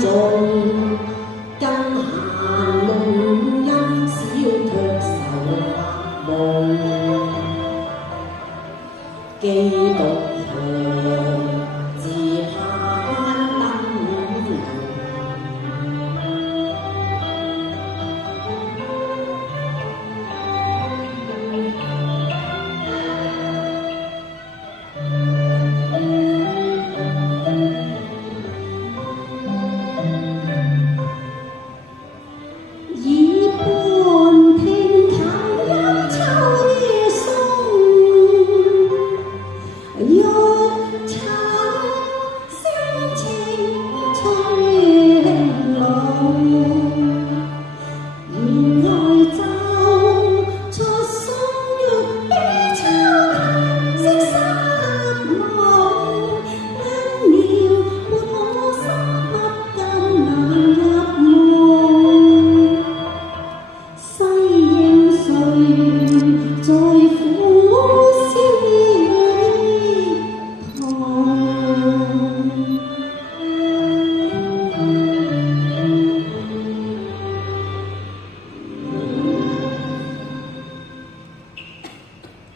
重，今閒弄音小卻愁發夢，寄獨何自攀燈籠。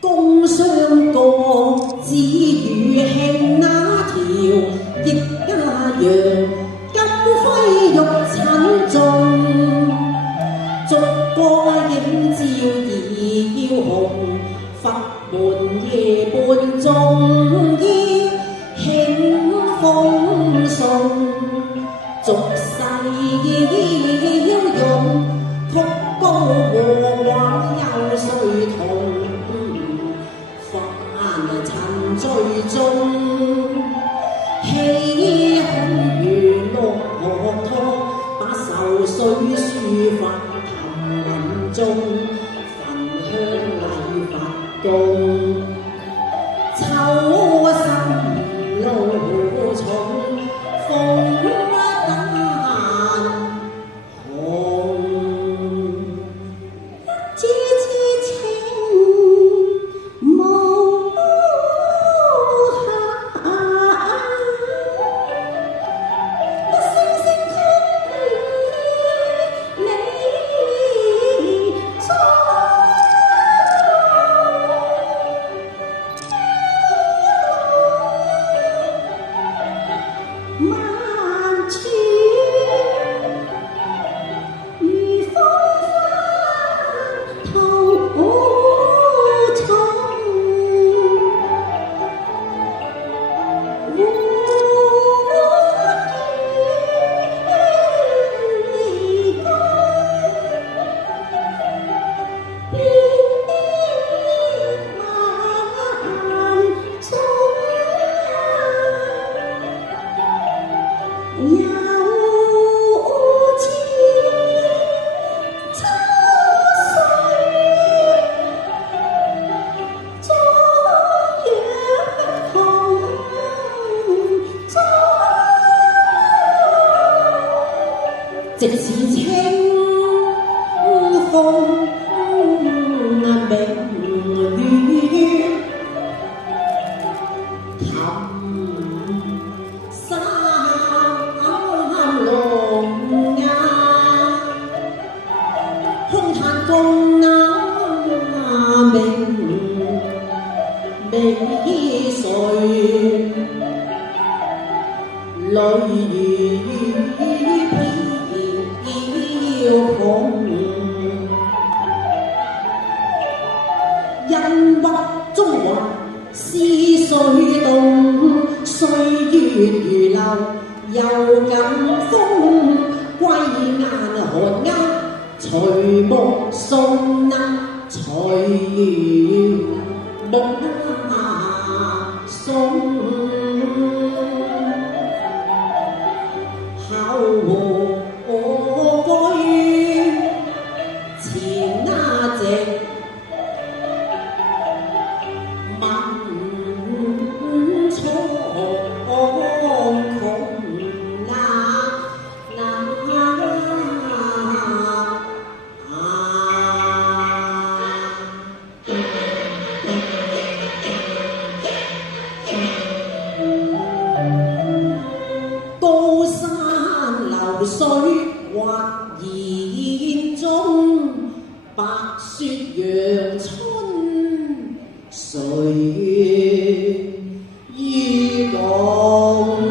工商各自餘興那條亦家揚，金輝玉襯重，燭光映照兒要紅，佛門夜半鐘衣慶豐送，俗世要用曲高和寡又誰同？塵最中，氣空如落河拖，把愁緒抒發談雲中，焚香禮佛供，秋心路重，風丹紅。枝枝情無即使清風明月，琴三龍呀，空嘆共那明誰淚如飄紅，欣鬱中華思緒動，歲月如流，又感風歸雁寒鴉，隨目送那隨目送。後居前那隻問蒼穹那流水或言中，白雪陽春，歲月於共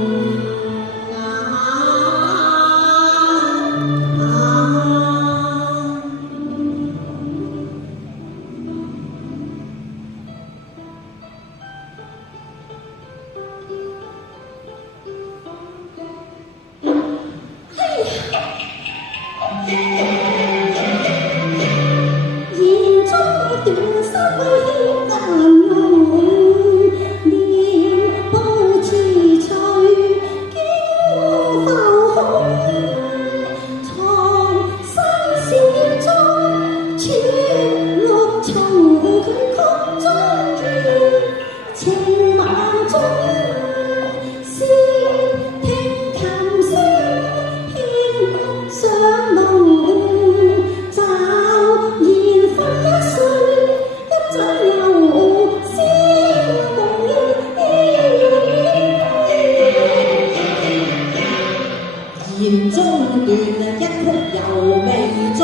言中斷一曲猶未終，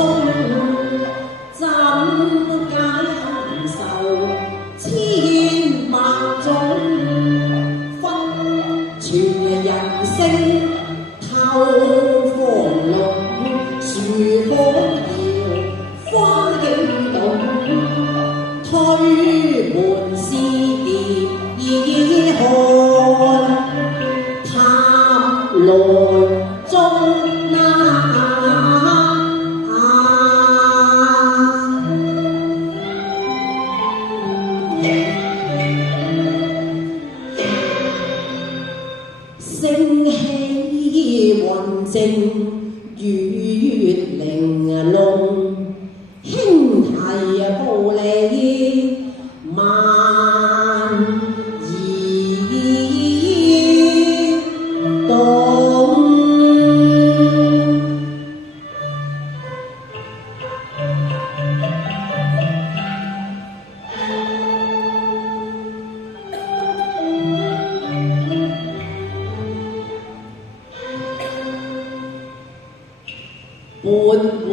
怎解恨愁千百種？分傳人聲透芳濃，樹火搖花景動，推門思念看塔來中升起雲靜月玲瓏，輕提步履萬移動。撥位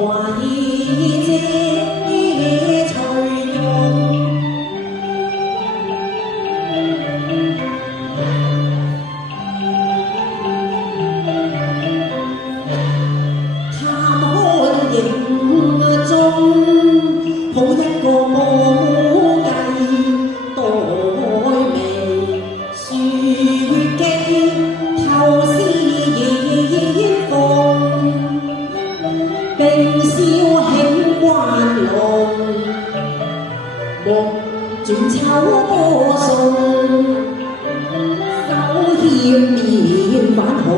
遮翠擁，探看影中好一個舞計，黛眉樹肌透絲煙風。冰消興關龍，木轉秋波送，手欠面反紅，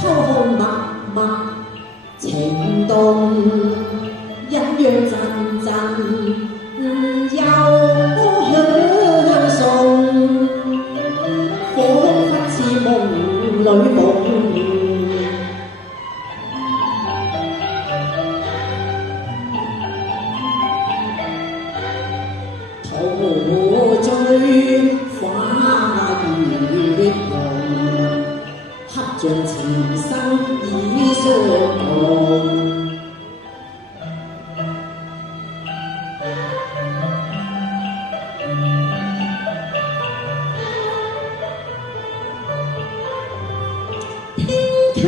偷看脈脈情動，隱約陣陣幽香送，彷彿似夢裏夢。陶醉花月容，恰像前生已相共。聽琴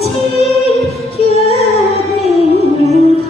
千若明空。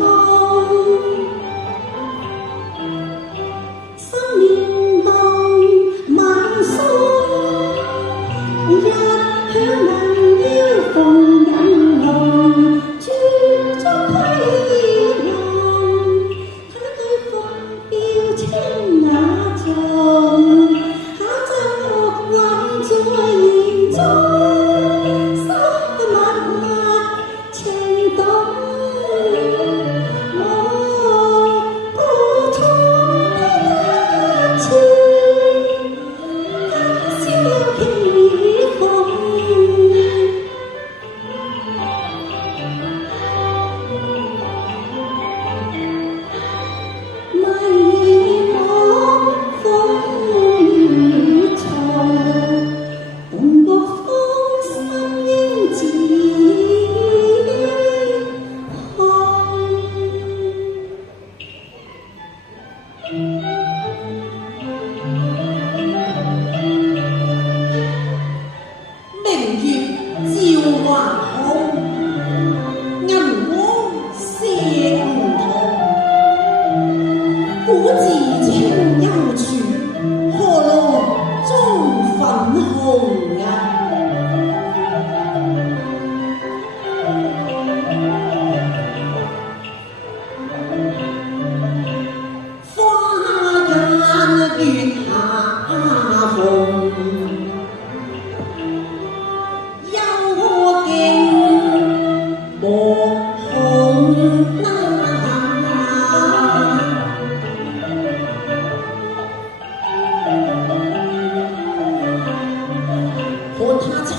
看他參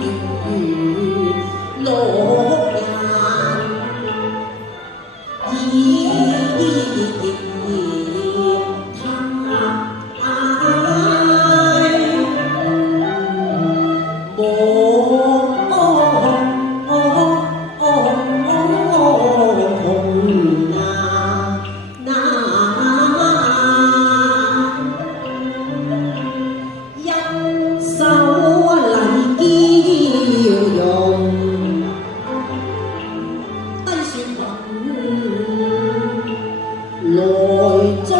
與落日，來中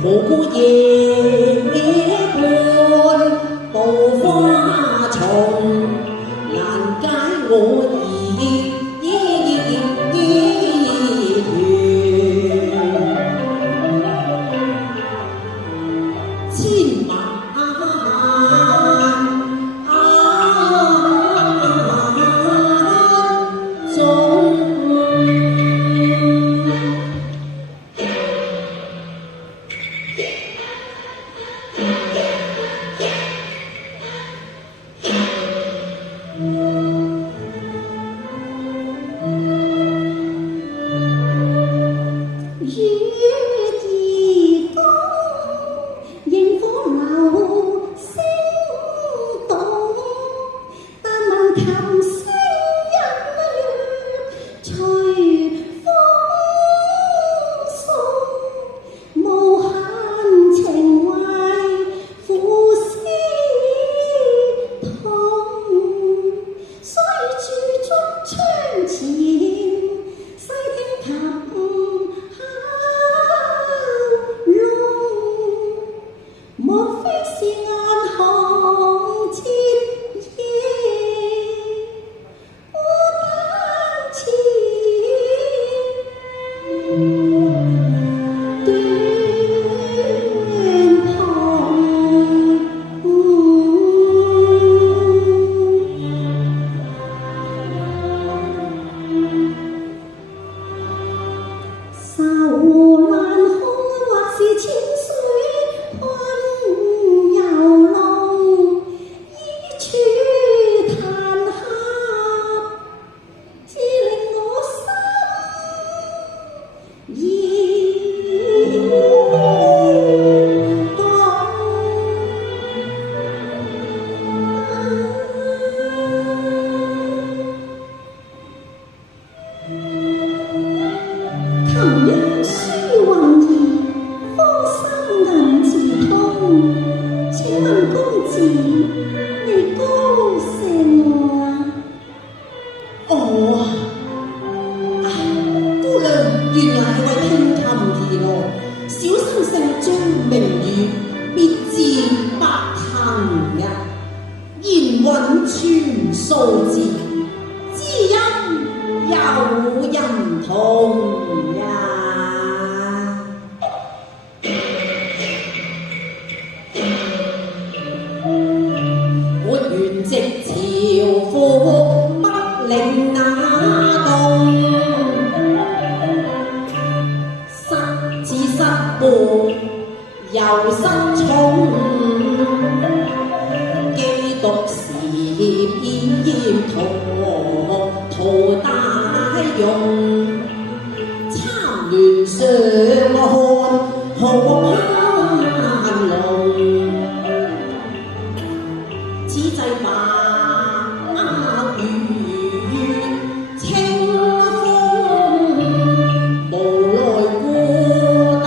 何故夜半渡花叢，難解我意千萬原來係為聽琴而來，小生姓張名譽，別字百行呀，言韻全數字，知音有人同呀。我原籍朝府北嶺那棟。又生重，基讀時厭徒大用，參聯上看何攀龍，此際白如清風，無奈孤燈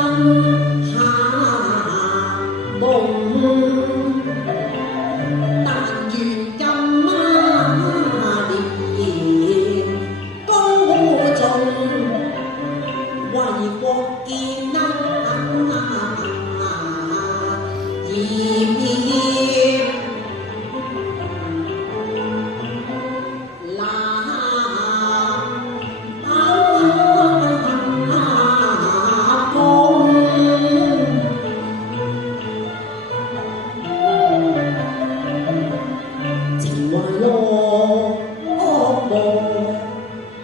但願今晚年高中。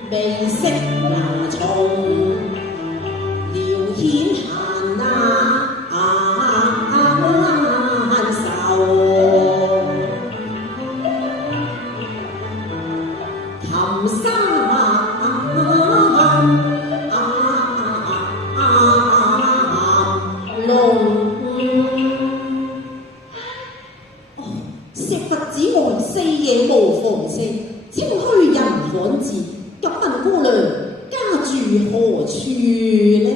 未識牙蟲，聊顯閒愁。琴沙龍。石佛子外四野無妨事，超虛人罕至。敢問姑娘家住何處呢？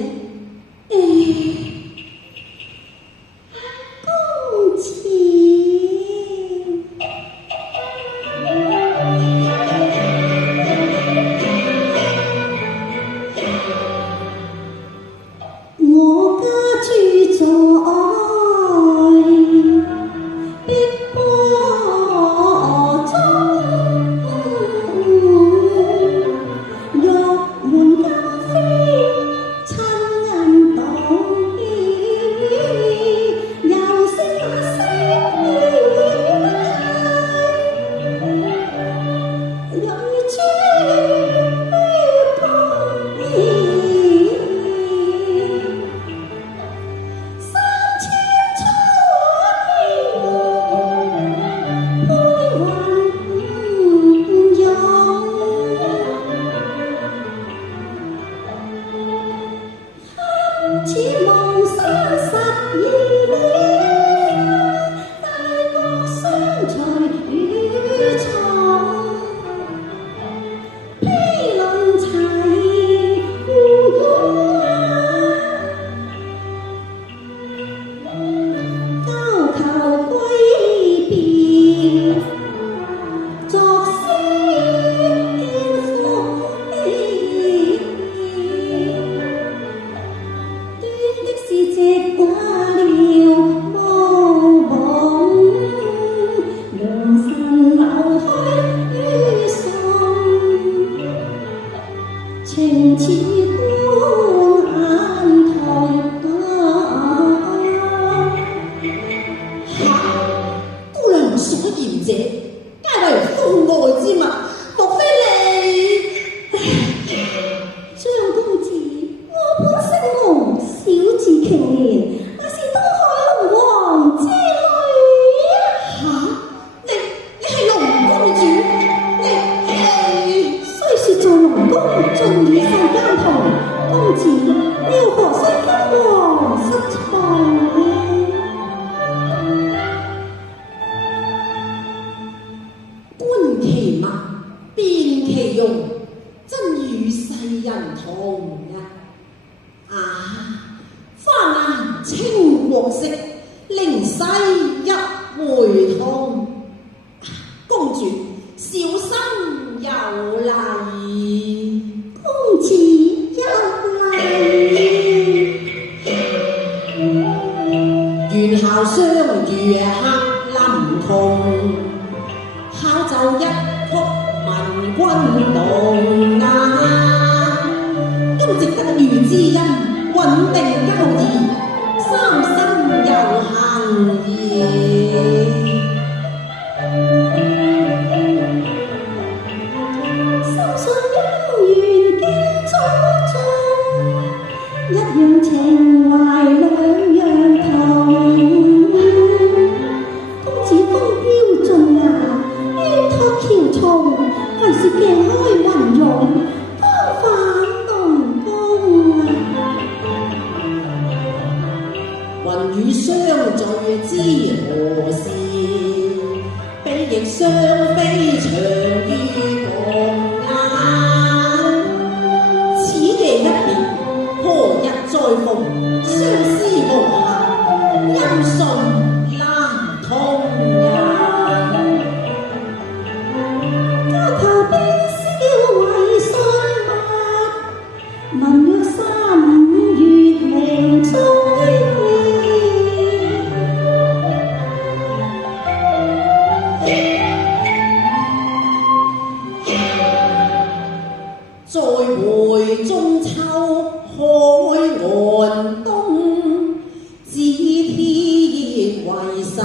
公子，我家住在似望山實現大國相隨與藏，披論齊互擁交求歸別，作詩賦是直掛了無望，良辰留虛於心，情似觀眼瞳。姑娘所言者，皆為封外之物，莫非你？張公子，我本姓王，小字瓊蓮，我是東海龍王之女。你係龍公主？你雖說在龍宮盡與世間同，公子你又何須驚王失寵？觀其貌，辨其容，真與世人同花顏青黃色，靈犀一回通。公主小心有禮，公子有禮。元宵相遇黑林童，敲奏一曲聞君動今夕得遇知音，穩定交誼，三生有幸兒。心上姻緣見初種，一樣情懷兩樣痛。公子風飄盡牙，冤託橋從，為是鏡開雲湧，方返東宮。雲與相聚知何事？比翼雙飛長於共此夜一別，何日再逢？相思無限，音訊難通家求冰消為信物，問若3、5月明中。再會中秋海岸東，指天為誓。